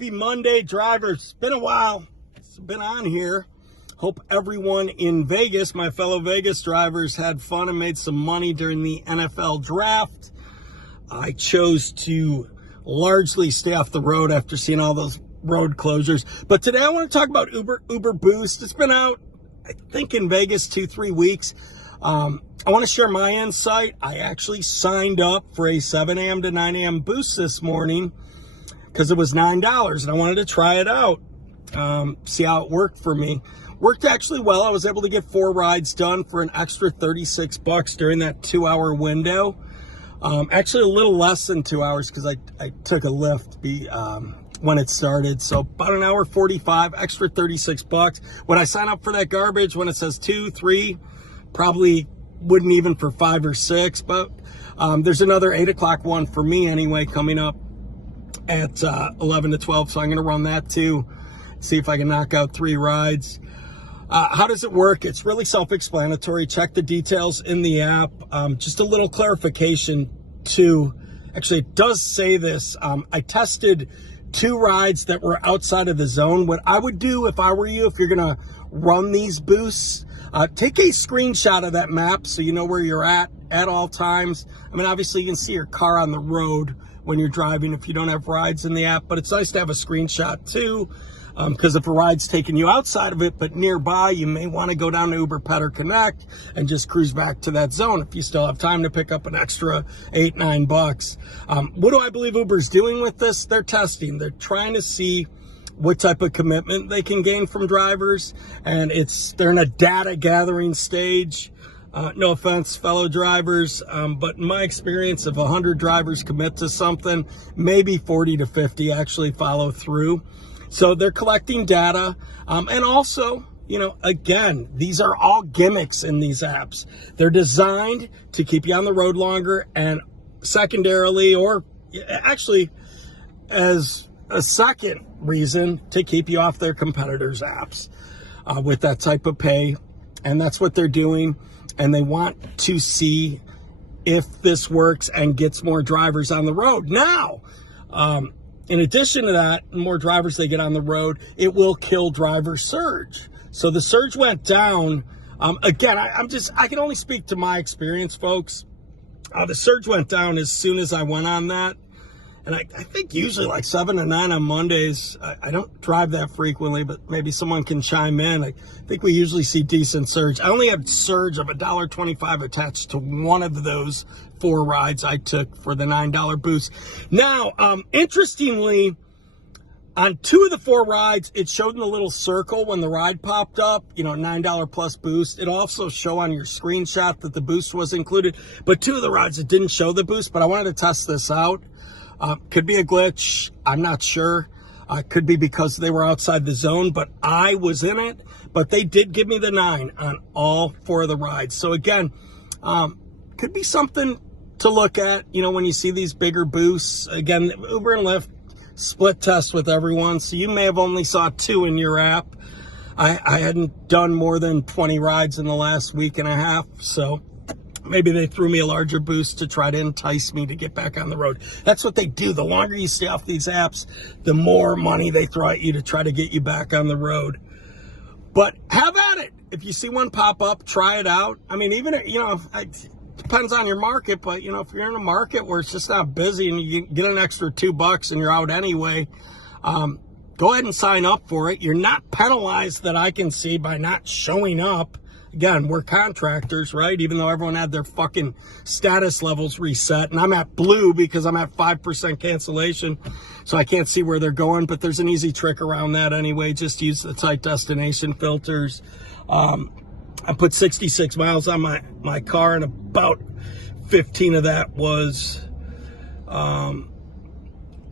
Happy Monday, drivers. It's been a while. It's been on here. Hope everyone in Vegas, my fellow Vegas drivers, had fun and made some money during the NFL draft. I chose to largely stay off the road after seeing all those road closures. But today I want to talk about Uber Boost. It's been out, I think, in Vegas 2-3 weeks. I want to share my insight. I actually signed up for a 7 a.m. to 9 a.m. boost this morning because it was $9 and I wanted to try it out, see how it worked for me. Worked actually well. I was able to get 4 rides done for an extra $36 during that 2-hour window. Actually a little less than 2 hours because I took a Lyft when it started. So about an hour 45, extra $36. When I sign up for that garbage, when it says 2, 3, probably wouldn't even for 5 or 6. But there's another 8 o'clock one for me anyway coming up at 11 to 12. So I'm going to run that too. See if I can knock out 3 rides. How does it work? It's really self-explanatory. Check the details in the app. Just a little clarification too. Actually, it does say this. I tested 2 rides that were outside of the zone. What I would do if I were you, if you're going to run these boosts, take a screenshot of that map so you know where you're at all times. I mean, obviously you can see your car on the road when you're driving if you don't have rides in the app, but it's nice to have a screenshot too. Because if a ride's taking you outside of it but nearby, you may want to go down to Uber Pet or Connect and just cruise back to that zone if you still have time to pick up an extra $8-9. What do I believe Uber's doing with this? They're testing. They're trying to see what type of commitment they can gain from drivers, and they're in a data gathering stage. No offense, fellow drivers, but in my experience, if 100 drivers commit to something, maybe 40 to 50 actually follow through. So they're collecting data. And also, again, these are all gimmicks in these apps. They're designed to keep you on the road longer, and secondarily, or actually as a second reason, to keep you off their competitors' apps with that type of pay. And that's what they're doing. And they want to see if this works and gets more drivers on the road. Now, in addition to that, the more drivers they get on the road, it will kill driver surge. So the surge went down. Again, I can only speak to my experience, folks. The surge went down as soon as I went on that. And I think usually like 7 to 9 on Mondays. I don't drive that frequently, but maybe someone can chime in. I think we usually see decent surge. I only had surge of $1.25 attached to one of those 4 rides I took for the $9 boost. Now, interestingly, on 2 of the 4 rides, it showed in the little circle when the ride popped up, $9 plus boost. It also showed on your screenshot that the boost was included. But 2 of the rides, it didn't show the boost, but I wanted to test this out. Could be a glitch. I'm not sure. Could be because they were outside the zone, but I was in it. But they did give me the 9 on all 4 of the rides. So again, could be something to look at, when you see these bigger boosts. Again, Uber and Lyft split test with everyone. So you may have only saw 2 in your app. I hadn't done more than 20 rides in the last week and a half. So maybe they threw me a larger boost to try to entice me to get back on the road. That's what they do. The longer you stay off these apps, the more money they throw at you to try to get you back on the road. But have at it. If you see one pop up, try it out. I mean, even, it depends on your market, but, if you're in a market where it's just not busy and you get an extra $2 and you're out anyway, go ahead and sign up for it. You're not penalized that I can see by not showing up. Again, we're contractors, right? Even though everyone had their fucking status levels reset. And I'm at blue because I'm at 5% cancellation. So I can't see where they're going. But there's an easy trick around that anyway. Just use the tight destination filters. I put 66 miles on my car, and about 15 of that was coming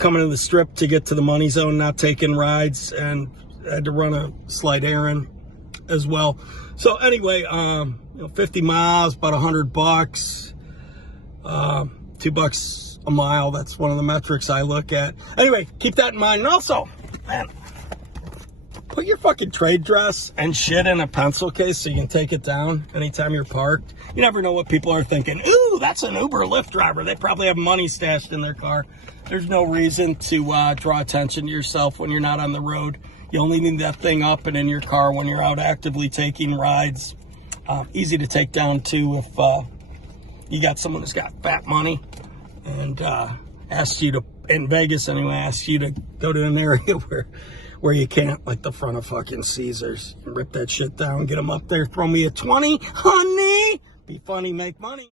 to the strip to get to the money zone, not taking rides. And I had to run a slight errand as well. So anyway, 50 miles, about $100, $2 a mile. That's one of the metrics I look at. Anyway, keep that in mind. And also, man, put your fucking trade dress and shit in a pencil case so you can take it down anytime you're parked. You never know what people are thinking. Ooh, Ooh, that's an Uber Lyft driver. They probably have money stashed in their car. There's no reason to draw attention to yourself when you're not on the road. You only need that thing up and in your car when you're out actively taking rides. Easy to take down, too, if you got someone who's got fat money and asks you to, in Vegas anyway, asks you to go to an area where you can't, like the front of fucking Caesars. Rip that shit down, get them up there, throw me a 20, honey. Be funny, make money.